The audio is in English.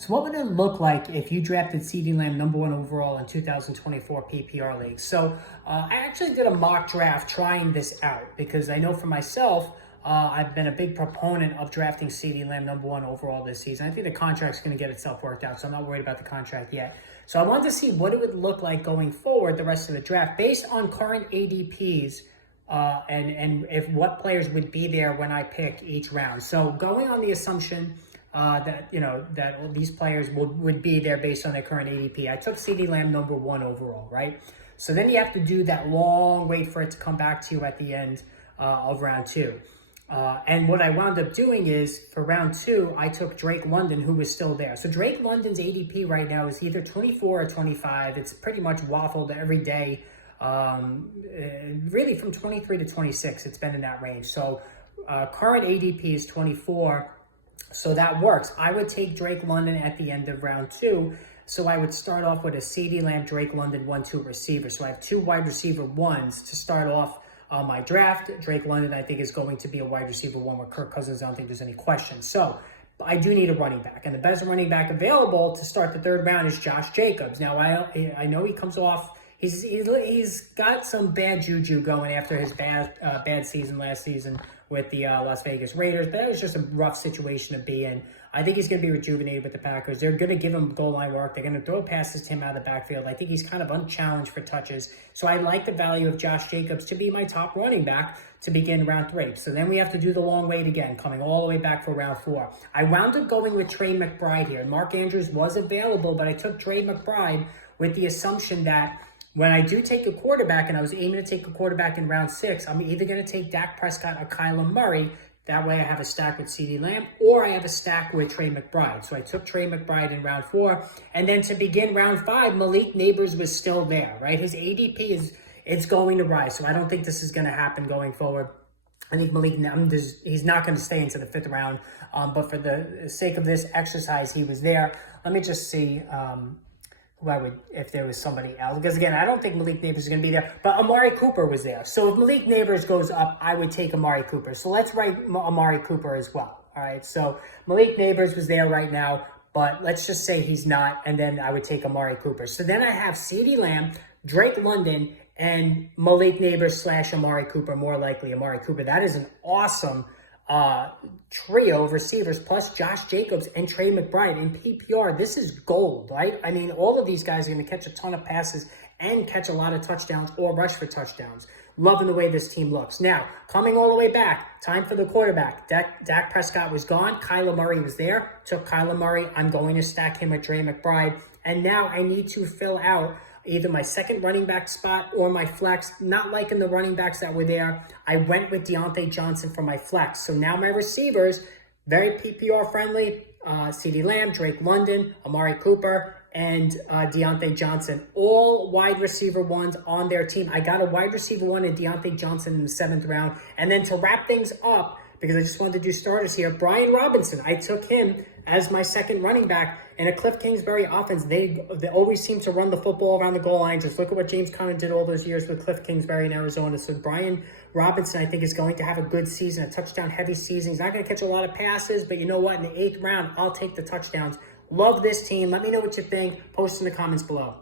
So what would it look like if you drafted CeeDee Lamb #1 overall in 2024 PPR League? So I actually did a mock draft trying this out because I know for myself, I've been a big proponent of drafting CeeDee Lamb #1 overall this season. I think the contract's going to get itself worked out, so I'm not worried about the contract yet. So I wanted to see what it would look like going forward the rest of the draft based on current ADPs and if what players would be there when I pick each round. So going on the assumption that these players would be there based on their current ADP. I took CeeDee Lamb #1 overall, right? So then you have to do that long wait for it to come back to you at the end of round two. And what I wound up doing is for round two, I took Drake London, who was still there. So Drake London's ADP right now is either 24 or 25. It's pretty much waffled every day. Really from 23 to 26, it's been in that range. So current ADP is 24. So that works. I would take Drake London at the end of round two. So I would start off with a CeeDee Lamb, Drake London 1-2 receiver. So I have two wide receiver ones to start off my draft. Drake London, I think, is going to be a wide receiver one with Kirk Cousins. I don't think there's any question. So I do need a running back. And the best running back available to start the third round is Josh Jacobs. Now, I know he comes off. He's got some bad juju going after his bad season last season with the Las Vegas Raiders, but that was just a rough situation to be in. I think he's going to be rejuvenated with the Packers. They're going to give him goal line work. They're going to throw passes to him out of the backfield. I think he's kind of unchallenged for touches. So I like the value of Josh Jacobs to be my top running back to begin round three. So then we have to do the long wait again, coming all the way back for round four. I wound up going with Trey McBride here. Mark Andrews was available, but I took Trey McBride with the assumption that when I do take a quarterback, and I was aiming to take a quarterback in round six, I'm either going to take Dak Prescott or Kyler Murray. That way I have a stack with CeeDee Lamb, or I have a stack with Trey McBride. So I took Trey McBride in round four. And then to begin round five, Malik Neighbors was still there, right? His ADP it's going to rise. So I don't think this is going to happen going forward. I think he's not going to stay into the fifth round. But for the sake of this exercise, he was there. Let me just see who I would, if there was somebody else. Because again, I don't think Malik Neighbors is going to be there, but Amari Cooper was there. So if Malik Neighbors goes up, I would take Amari Cooper. So let's write Amari Cooper as well. All right. So Malik Neighbors was there right now, but let's just say he's not. And then I would take Amari Cooper. So then I have CeeDee Lamb, Drake London, and Malik Neighbors / Amari Cooper, more likely Amari Cooper. That is an awesome trio of receivers plus Josh Jacobs and Trey McBride in PPR. This is gold, right? I mean, all of these guys are going to catch a ton of passes and catch a lot of touchdowns or rush for touchdowns. Loving the way this team looks. Now, coming all the way back, time for the quarterback. Dak Prescott was gone. Kyler Murray was there. Took Kyler Murray. I'm going to stack him with Trey McBride. And now I need to fill out either my second running back spot or my flex. Not liking the running backs that were there. I went with Deontay Johnson for my flex. So now my receivers, very PPR friendly. CeeDee Lamb, Drake London, Amari Cooper, and Deontay Johnson. All wide receiver ones on their team. I got a wide receiver one in Deontay Johnson in the 7th round. And then to wrap things up, because I just wanted to do starters here, Brian Robinson. I took him as my second running back in a Cliff Kingsbury offense. They always seem to run the football around the goal line. Just look at what James Conner did all those years with Cliff Kingsbury in Arizona. So Brian Robinson, I think, is going to have a good season, a touchdown-heavy season. He's not going to catch a lot of passes, but you know what? In the 8th round, I'll take the touchdowns. Love this team. Let me know what you think. Post in the comments below.